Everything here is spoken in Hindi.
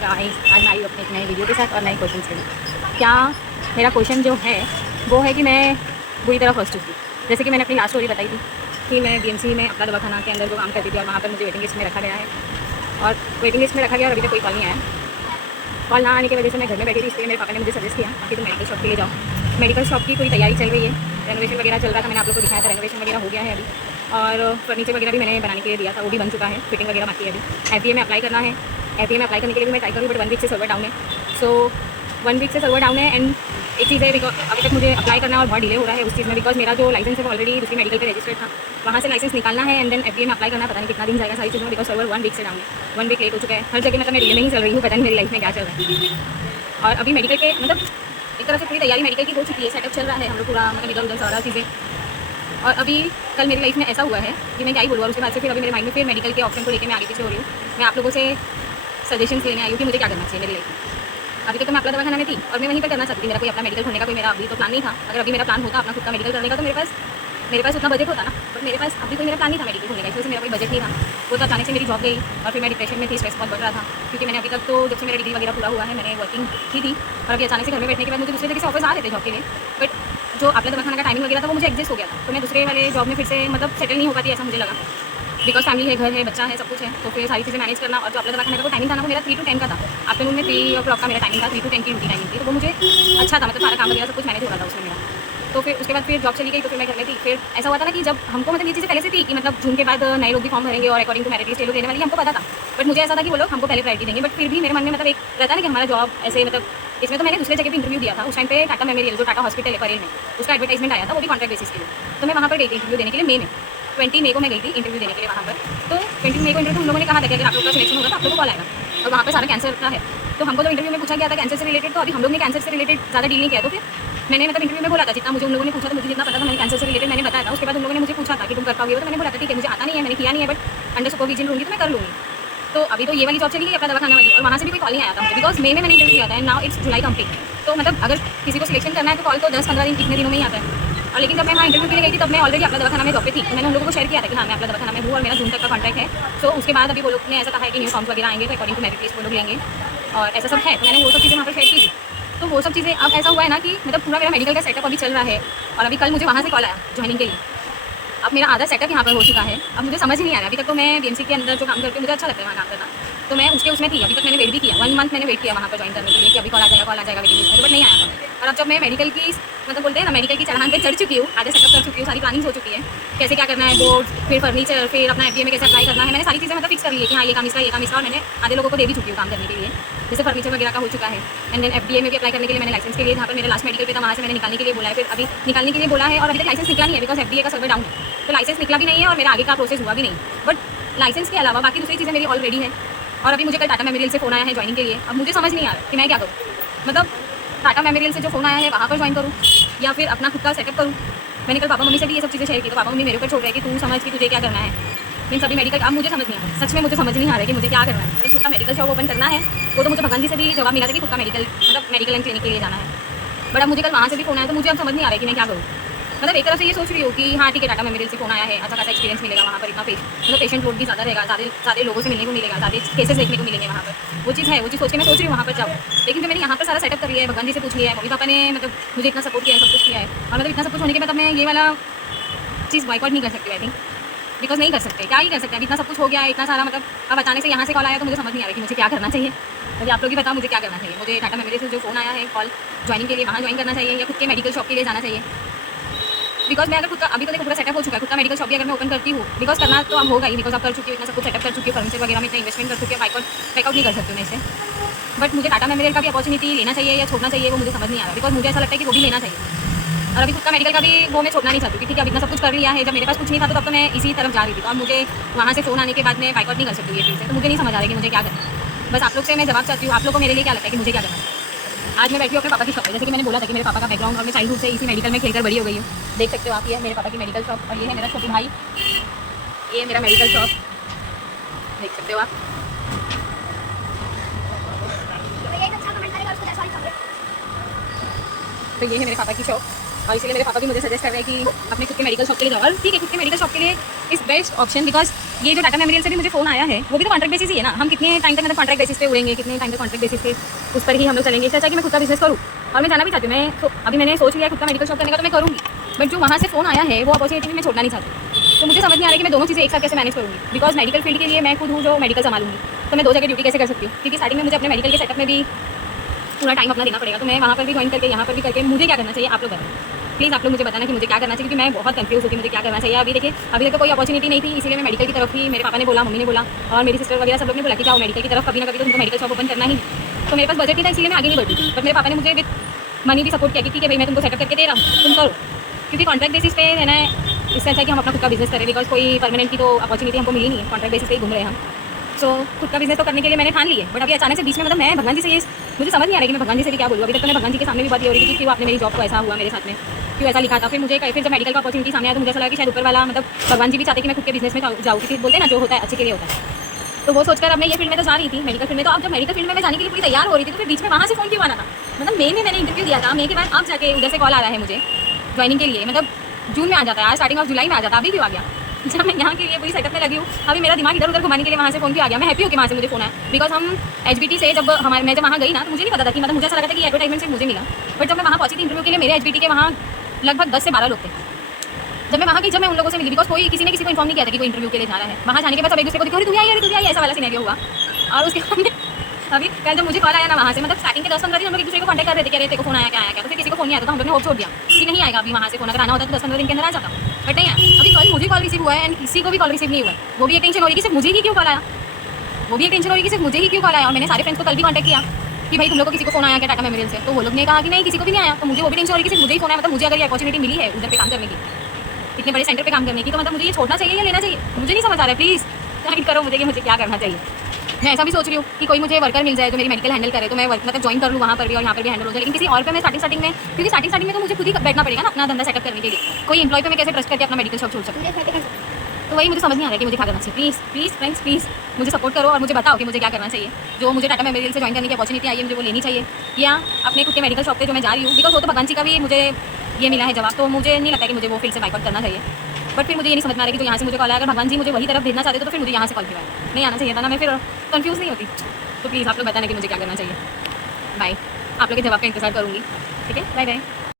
गाइस, आज मैं आई हूँ अपने एक नए वीडियो के साथ और नए क्वेश्चन के लिए। क्या मेरा क्वेश्चन जो है वो है कि मैं बुरी तरह फंस चुकी हूँ। जैसे कि मैंने अपनी लास्ट स्टोरी बताई थी कि मैं बीएमसी में अपना दवाखाना के अंदर जो काम करती थी और वहाँ पर मुझे वेटिंग लिस्ट में रखा गया है और वेटिंग लिस्ट में रखा गया और अभी तक कोई कॉल नहीं आया। कॉल ना आने की वजह से मैं घर में बैठी थी, इसलिए मेरे पापा ने मुझे सजेस्ट किया कि तुम मेडिकल शॉप के लिए जाओ। मेडिकल शॉप की कोई तैयारी चल रही है, रेनोवेशन वगैरह चल रहा था, मैंने आप लोग को दिखाया था। रेनोवेशन वगैरह हो गया है अभी और फर्नीचर वगैरह भी मैंने बनाने के लिए दिया था, वो भी बन चुका है। फिटिंग वगैरह बाकी है अभी। एफडीए में अप्लाई करना है। एफडीए में अप्लाई करने के लिए भी मैं ट्राई करूँ, बट 1 वीक से सर्वर डाउन है। सो 1 वीक से सर्वर डाउन है एंड एक चीज़ है बिकॉज अभी तक मुझे अप्लाई करना और बहुत डिले हो रहा है उस चीज़ में, बिकॉज मेरा जो लाइसेंस है वो ऑलरेडी दूसरी मेडिकल पे रजिस्टर्ड था, वहाँ से लाइसेंस निकालना है एंड देन एफडीए में अप्लाई करना। पता नहीं कितना दिन जाएगा सारी चीज़ों में, बिकॉज सर्वर 1 वीक से डाउन है, 1 वीक लेट हो चुका है। हर जगह मतलब मैं डिले में ही चल रही हूँ, पता नहीं मेरी लाइफ में क्या चल रहा है। और अभी मेडिकल के मतलब एक तरह से पूरी तैयारी मेडिकल की हो चुकी है, सेटअप चल रहा है हम लोग पूरा, मतलब इधर उधर सारा चीज़ें। और अभी कल मेरी लाइफ में ऐसा हुआ है कि मैं क्या ही बोलूँ, और उसके बाद से फिर अभी मेरे माइंड में फिर मेडिकल के ऑप्शन को लेकर मैं आगे पीछे हो रही हूँ। मैं आप लोगों से सजेशन लेने आई हूँ कि मुझे क्या करना चाहिए मेरी लाइफ में। अभी तक तो मैं अपना दवाखाना में थी और मैं वहीं पर करना चाहती थी, मेरा कोई अपना मेडिकल खोलने का कोई मेरा अभी तो प्लान नहीं था। अगर अभी मेरा प्लान होता अपना खुद का मेडिकल करने का तो मेरे पास उतना बजट होता ना, बट मेरे पास अभी कोई मेरा प्लान नहीं था मेडिकल खोलने का, इसलिए मेरा कोई बजट नहीं था। वो तो अचानक से मेरी जॉब गई और फिर मैं डिप्रेशन में थी, स्ट्रेस बहुत बढ़ रहा था, क्योंकि मैंने अभी तक तो जब से मेरा डिग्री वगैरह पूरा हुआ है मैंने वर्किंग की थी और अभी अचानक से घर में बैठने के बाद मुझे दूसरे जगह से ऑफिस आ रहे थे जॉब के लिए, बट जो अपना दवाखाना का टाइमिंग वगैरह था वो मुझे एडजस्ट हो गया था, तो मैं दूसरे वाले जॉब में फिर से मतलब सेटल नहीं हो पाती ऐसा मुझे लगा, बिकॉज फैमिली है, घर है, बच्चा है, सब कुछ है, तो फिर सारी चीज़ें मैनेज करना। और जो अपना दवाखाना का वो टाइमिंग था ना वो मेरा 3 to 10 का था, आफ्टरनून में 3 o'clock का मेरा टाइमिंग था, 3 to 10 की ड्यूटी टाइमिंग थी, तो वो मुझे अच्छा था, मतलब सारा काम वगैरह सब कुछ मैनेज हो रहा था उसमें मेरा। तो फिर उसके बाद फिर जॉब चली गई, तो फिर मैं घर में थी। फिर ऐसा हुआ था ना कि जब हमको मतलब ये चीज़ें पहले से थी कि मतलब जून के बाद नए लोग भी फॉर्म भरेंगे और अकॉर्डिंग टू मेरिट लिस्ट ये लोग देने वाली हमको पता था, बट मुझे ऐसा था कि वो लोग हमको पहले प्रायोरिटी देंगे। बट फिर भी मेरे मन में मतलब एक रहता है ना कि हमारा जॉब ऐसे मतलब इसमें, तो मैंने दूसरे जगह भी इंटरव्यू दिया था उस टाइम पे टाटा मेमोरियल, जो टाटा हॉस्पिटल है परेल में, उसका एडवर्टाइजमेंट आया था, वो भी कॉन्ट्रैक्ट बेसिस के लिए। तो मैं वहाँ पर गई थी इंटरव्यू देने के लिए, मई में 20 मई को मैं गई थी इंटरव्यू देने के लिए वहाँ पर। तो 20 मई को इंटरव्यू उन लोगों ने कहा था कि अगर आप लोग का सिलेक्शन होगा तो आप लोगों को कॉल आएगा, और वहाँ पर सारा कैंसर का है। तो हमको जो इंटरव्यू में पूछा गया था कैंसर से रिलेटेड, तो अभी हम लोग ने कैंसर से रिलेटेड ज़्यादा डील नहीं किया, तो फिर मैंने मतलब इंटरव्यू में बोला था जितना मुझे उन लोगों ने पूछा था, मुझे जितना पता था मैंने कैंसर से रिलेटेड मैंने बताया था। उसके बाद उन लोगों ने मुझे पूछा था कि तुम कर पाओगे, तो मैंने बोला था ठीक है मुझे आता नहीं है, मैंने किया नहीं है, बट अंडर सुपरविजन लूँगी तो मैं कर लूँगी। तो अभी तो ये वाली जॉब चली गई अपना दवाखाना वाली, और वहाँ से भी कोई कॉल नहीं आया था मुझे, बिकॉज मई में मैंने इंटरव्यू दिया था and now it's July complete. तो मतलब अगर किसी को सिलेक्शन करना है तो कॉल तो 10-15 दिन कितने दिनों में ही आता है। और लेकिन जब मैं वहाँ इंटरव्यू के लिए गई थी तब मैं ऑलरेडी अपना दवाखाना में जॉब पे थी, तो मैंने उन लोगों को शेयर किया था कि हाँ मैं अपना दवाखाना में हूँ और मेरा जून तक का कॉन्ट्रैक्ट है। तो उसके बाद अभी वो लोग ने ऐसा कहा है कि न्यू फॉर्म्स वगैरह आएंगे तो अकॉर्डिंग टू मेरिट लिस्ट वो लोग लेंगे और ऐसा सब है, तो मैंने वो सब चीज़ें वहाँ पर शेयर की थी। तो वो सब चीज़ें अब ऐसा हुआ है ना कि मतलब पूरा मेरा मेडिकल का सेटअप अभी चल रहा है और अभी कल मुझे वहाँ से कॉल आया ज्वाइनिंग के लिए। अब मेरा आधा सेटअप यहाँ पर हो चुका है, अब मुझे समझ ही नहीं आ रहा। अभी तक तो मैं बीएमसी के अंदर जो काम करती हूँ मुझे अच्छा लगता है वहाँ काम करना, तो मैं उसमें थी। अभी तक मैंने वेट भी किया, 1 मंथ मैंने वेट किया वहाँ पर ज्वाइन करने के लिए कि अभी कॉल आ जाएगा वेटिंग लिस्ट में, बट नहीं आया था। और अब जब मैं मेडिकल की मतलब बोलते हैं ना मेडिकल की चढ़ान पे चढ़ चुकी हूँ, आधे सेटअप कर चुकी हूँ, सारी प्लानिंग हो चुकी है कैसे क्या करना है, बोर्ड, फिर फर्नीचर, फिर अपना एफडीए में कैसे अप्लाई करना है, मैंने सारी चीज़ें मतलब फिक्स कर ली है कि हाँ ये काम इसका, और मैंने आधे लोगों को दे भी चुकी हूँ काम करने के लिए, जैसे फर्नीचर वगैरह का हो चुका है। एंड देन एफडीए में भी अप्लाई करने के लिए मैंने लाइसेंस के लिए, जहाँ पर मेरा लास्ट मेडिकल पे था वहाँ से मैंने निकालने के लिए बोला है, फिर अभी निकालने के लिए बोला है और अभी तक लाइसेंस निकला नहीं है बिकॉज एफडीए का सर्वर डाउन है, तो लाइसेंस निकला भी नहीं है और मेरा आगे का प्रोसेस हुआ भी नहीं। बट लाइसेंस के अलावा बाकी दूसरी चीज़ें मेरी ऑलरेडी है। और अभी मुझे कल टाटा मेमोरियल से फ़ोन आया है ज्वाइनिंग के लिए। अब मुझे समझ नहीं आ रहा कि मैं क्या करूँ, मतलब टाटा मेमोरियल से जो फ़ोन आया है वहाँ पर ज्वाइन करूँ या फिर अपना खुद का सेटअप करूँ। मैंने कल पापा मम्मी से भी ये सब चीज़ें शेयर की, तो पापा मम्मी मेरे ऊपर छोड़ रहे हैं कि तू समझ कि तुझे क्या करना है। मीन सभी मेडिकल, अब मुझे समझ नहीं आ रहा, सच में मुझे समझ नहीं आ रहा है कि मुझे क्या करना है। मतलब खुद का मेडिकल शॉप ओपन करना है, वो तो मुझे भगवान जी से भी जवाब मिला था कि खुद का मेडिकल मतलब मेडिकल एंड क्लिनिक के लिए जाना है, बट अब मुझे कल वहाँ से भी फ़ोन आया, तो मुझे अब समझ नहीं आ रहा है कि मैं क्या करूँ। मतलब एक तरह से ये सोच रही हूँ कि हाँ ठीक है टाटा मेमोरियल से फ़ोन आया है, अच्छा खासा एक्सपीरियंस मिलेगा वहाँ पर, इतना मतलब पेशेंट लोड भी ज़्यादा रहेगा, ज़्यादा लोगों से मिलने को मिलेगा, ज़्यादा केसेस देखने को मिलेंगे वहाँ पर, वो चीज़ है, वो चीज़ सोच के मैं सोच रही हूँ वहाँ पर जाऊँ। लेकिन जब मैंने यहाँ पर सारा सेटअप कर लिया है, भगवान जी से पूछ लिया है, मम्मी पापा ने मतलब मुझे इतना सपोर्ट किया है, सब कुछ किया है, और मतलब इतना सब कुछ होने के बाद मैं ये वाला चीज़ बॉयकॉट नहीं कर सकती आई थिंक, बिकॉज नहीं कर सकते, क्या ही कर सकते हैं, इतना सब कुछ हो गया है, इतना सारा मतलब अब अचानक से यहाँ से कॉल आया तो मुझे समझ नहीं आ रहा कि मुझे क्या करना चाहिए। मुझे आप लोग ही बताओ मुझे क्या करना चाहिए। मुझे टाटा मेमोरियल से जो फ़ोन आया है कॉल ज्वाइनिंग के लिए, वहाँ ज्वाइन करना चाहिए या खुद के मेडिकल शॉप के लिए जाना चाहिए। बिकॉज मैं अगर खुद का अभी तो देखो पूरा सेटअप हो चुका है, खुद का मेडिकल शॉप भी अगर मैं ओपन करती हूँ, बिकॉज करना तो अब होगा ही, बिकॉज अब कर चुकी हूँ, इतना सब कुछ सेटअप कर चुकी हूँ, फर्नीचर वगैरह में इतना इन्वेस्टमेंट कर चुकी है, बैकआउट नहीं कर सकती हूँ मैं इसे। बट मुझे टाटा मेमोरियल का भी अपॉर्चुनिटी लेना चाहिए या छोड़ना चाहिए, वो मुझे समझ नहीं आ रहा, बिकॉज मुझे ऐसा लगता है कि वो भी लेना चाहिए। और अभी खुद का मेडिकल का भी वो मैं छोड़ना नहीं चाहती थी, ठीक है अब इतना सब कुछ कर लिया है, जब मेरे पास कुछ नहीं था तो तब तो मैं इसी तरफ जा रही थी, और मुझे वहाँ से फ़ोन आने के बाद मैं बाइकआउट नहीं कर सकती ये चीज़ से, तो मुझे नहीं समझ आ रहा है कि मुझे क्या करना है। बस आप लोग से मैं जवाब चाहती हूँ, आप लोग को मेरे लिए क्या लगता है कि मुझे क्या करना है। आज मैं बैठी हूँ अपने पापा की शॉप पे, जैसे कि मैंने बोला था कि मेरे पापा का बैकग्राउंड और मैं चाइल्डहुड से इसी मेडिकल में खेलकर बड़ी हो गई हूँ। देख सकते हो आप, ये है मेरे पापा की मेडिकल शॉप और ये है मेरा छोटू भाई, ये है मेरा मेडिकल शॉप, देख सकते हो आप। तो ये है मेरे पापा की शॉप और इसीलिए मेरे पापा भी मुझे सजेस्ट कर रहे हैं कि अपने खुद के मेडिकल शॉप के लिए जाओ, और ठीक है खुद के मेडिकल शॉप के लिए इज़ बेस्ट ऑप्शन, बिकॉज ये जो टाटा मेमोरियल से भी मुझे फ़ोन आया है वो भी तो कॉन्ट्रैक्ट बेसिस ही है ना। हम कितने टाइम तक मतलब कॉन्ट्रैक्ट बेसिस पे उड़ेंगे, कितने टाइम तक कॉन्ट्रैक्ट बेसिस पे उस पर ही हम लोग चलेंगे। इससे अच्छा कि मैं खुद का बिजनेस करूँ और मैं जाना भी चाहती हूँ। मैं तो अभी मैंने सोच लिया खुद का मेडिकल शॉप करने का, तो मैं करूँगी। बट जो वहाँ से फ़ोन आया है वो अपॉर्चुनिटी भी मैं छोड़ना नहीं चाहती। तो मुझे समझ नहीं आ रहा कि मैं दोनों चीज़ें एक साथ कैसे मैनेज करूँगी। बिकॉज मेडिकल फील्ड के लिए मैं खुद हूँ जो मेडिकल संभालूंगी, तो मैं 2 जगह ड्यूटी कैसे कर सकती हूँ, क्योंकि स्टार्टिंग में मुझे अपने मेडिकल के सेटअप में भी पूरा टाइम अपना देना पड़ेगा। तो मैं वहाँ पर भी ज्वाइन करके यहाँ पर भी करके मुझे क्या करना चाहिए आप लोग बताएं। प्लीज़ आप लोग मुझे बताना कि मुझे क्या करना चाहिए, क्योंकि मैं बहुत कंफ्यूज हूँ कि मुझे क्या करना चाहिए। अभी देखिए अभी तक तो कोई अपॉर्चुनिटी नहीं थी, इसीलिए मैं मेडिकल की तरफ ही, मेरे पापा ने बोला, मम्मी ने बोला और मेरी सिस्टर वगैरह सब लोग ने बोला कि जाओ मेडिकल की तरफ, कभी ना कभी तो तुमको मेडिकल शॉप ओपन करना ही है। तो मेरे पास बजट नहीं था, इसलिए मैं आगे नहीं बढ़ी। बट मेरे पापा ने मुझे विद मनी भी सपोर्ट किया कि ठीक है भाई मैं तुमको सेटअप करके दे रहा हूँ, तुम करो। क्योंकि कॉन्ट्रैक्ट बेसिस पे है ना, इससे अच्छा है कि हम अपना खुद का बिजनेस करें। बिकॉज कोई परमानेंट की तो अपॉर्चुनिटी हमको मिली नहीं है, कॉन्ट्रैक्ट बेसिस पे ही घूम रहे हैं हम। सो खुद का बिजनेस तो करने के लिए मैंने ठान ली है। बट अभी अचानक से बीच में मतलब मैं भगवान जी से ये मुझे समझ नहीं आ रहा कि मैं भगवान जी से भी क्या बोलूँ। अभी तक तो मैं भगवान जी के सामने भी बात ये हो रही थी कि क्यों आपने मेरी जॉब को ऐसा हुआ मेरे साथ में, क्यों ऐसा लिखा था। फिर जब मेडिकल का अपॉर्चुनिटी सामने आया तो मुझे ऐसा लगा कि शायद ऊपर वाला मतलब भगवान जी भी चाहते कि मैं खुद के बिजनेस में जाऊँ, क्योंकि बोलते हैं ना जो होता है अच्छे के लिए होता है। तो वो सोचकर अब मैं ये फील्ड में तो जा रही थी, मेडिकल फील्ड में। तो अब जब मेडिकल फील्ड में मैं जाने के लिए पूरी तैयार हो रही थी, तो फिर बीच में वहाँ से फ़ोन क्यों आना था। मतलब मई में मैंने इंटरव्यू दिया था, मई के बाद अब जाके उधर से कॉल आ रहा है मुझे ज्वाइनिंग के लिए। मतलब जून में आ जाता है, आज स्टार्टिंग ऑफ जुलाई में आ जाता है, अभी क्यों आ गया जब मैं यहाँ के लिए पूरी सेटअप में लगी हूँ। अभी मेरा दिमाग इधर उधर घुमाने के लिए वहाँ से फ़ोन क्यों आ गया। मैं हैप्पी हूँ कि वहाँ से मुझे फ़ोन आया। बिकॉज हम एचबीटी से जब मैं जब वहाँ गई ना, तो मुझे नहीं पता था कि मतलब मुझे ऐसा लगा था कि एडवर्टाइजमेंट से मुझे मिला। बट जब मैं वहाँ पहुँची थी इंटरव्यू के लिए, मेरे एचबीटी के वहाँ लगभग 10 से 12 लोग थे। जब मैं वहाँ गई, जब मैं उन लोगों से मिली, बिकॉज कोई किसी ने किसी को इन्फॉर्म नहीं किया था कि कोई इंटरव्यू के लिए जा रहा है। वहाँ जाने के बाद सब एक दूसरे को दिखा, तू भी आई ऐसा वाला सिनेरियो हुआ। और उसके बाद अभी कल जब मुझे कॉल आया ना वहाँ से, मतलब स्टार्टिंग के 10-15 दिन हम लोग एक दूसरे को कॉन्टैक्ट कर रहे थे, कह रहे थे फोन आया क्या आया क्या। तो फिर किसी को फोन नहीं आया, तो हम लोग ने होप छोड़ दिया कि नहीं आएगा। अभी वहाँ से फोन अगर आना होता तो 10-15 दिन के अंदर आ जाता, बट नहीं आया। अभी कल मुझे कॉल रिसीव हुआ है एंड किसी को भी कॉल रिसीव नहीं हुआ है। वो भी एक टेंशन हो रही कि सिर्फ मुझे ही क्यों कॉल आया, वो भी एक टेंशन हो रही कि सिर्फ मुझे ही क्यों कॉल आया। और मैंने सारे फ्रेंड्स को कल भी कॉन्टैक्ट किया कि भाई तुम लोग को किसी को फोन आया क्या टाटा मेमोरियल से, तो वो लोग ने कहा कि नहीं किसी को भी नहीं आया। तो मुझे वो भी टेंशन हो रही कि सिर्फ मुझे ही फोन आया। मतलब मुझे अगर ये अपॉर्चुनिटी मिली है उधर पे काम करने की, इतने बड़े सेंटर पे काम करने की, तो मतलब मुझे ये छोड़ना चाहिए या लेना चाहिए, मुझे नहीं समझ आ रहा है। प्लीज़ गाइड करो मुझे कि मुझे क्या करना चाहिए। मैं ऐसा भी सोच रही हूँ कि कोई मुझे वर्कर मिल जाए जो मेरी मेडिकल हैंडल करे, तो मैं मतलब ज्वाइन कर लूँ वहाँ पर भी और यहाँ पर भी हैंडल हो जाए। लेकिन किसी और पे मैं स्टार्टिंग में, क्योंकि स्टार्टिंग में तो मुझे खुद ही बैठना पड़ेगा ना अपना धंधा सेटअप करने के लिए। कोई एम्प्लॉय पे मैं कैसे ट्रस्ट करके अपना मेडिकल शॉप छोड़ सकूँ। तो वही मुझे समझ नहीं आ रहा है कि मुझे क्या करना चाहिए। प्लीज़ प्लीज़ फ्रेंड्स प्लीज़ मुझे सपोर्ट करो और मुझे बताओ कि मुझे क्या करना चाहिए। जो मुझे टाटा मेमोरियल से ज्वाइन करने की अपॉर्चुनिटी आई है, मुझे वो लेनी चाहिए या अपने खुद के मेडिकल शॉप पे जो मैं जा रही हूँ। बिकॉज वो तो भगवान जी का भी मुझे ये मिला है जवाब, तो मुझे नहीं लगता कि मुझे वो फील्ड से बाइकआउट करना चाहिए। बट फिर मुझे ये नहीं समझ में आ रहा कि जो यहाँ से मुझे कॉल आया, अगर भगवान जी मुझे वही तरफ भेजना चाहते तो फिर मुझे यहाँ से कॉल किया नहीं आना चाहिए था ना, मैं फिर कंफ्यूज नहीं होती। तो प्लीज़ आप लोग बताना कि मुझे क्या करना चाहिए। बाय, आप लोग के जवाब का इंतजार करूँगी। ठीक है, बाय बाय।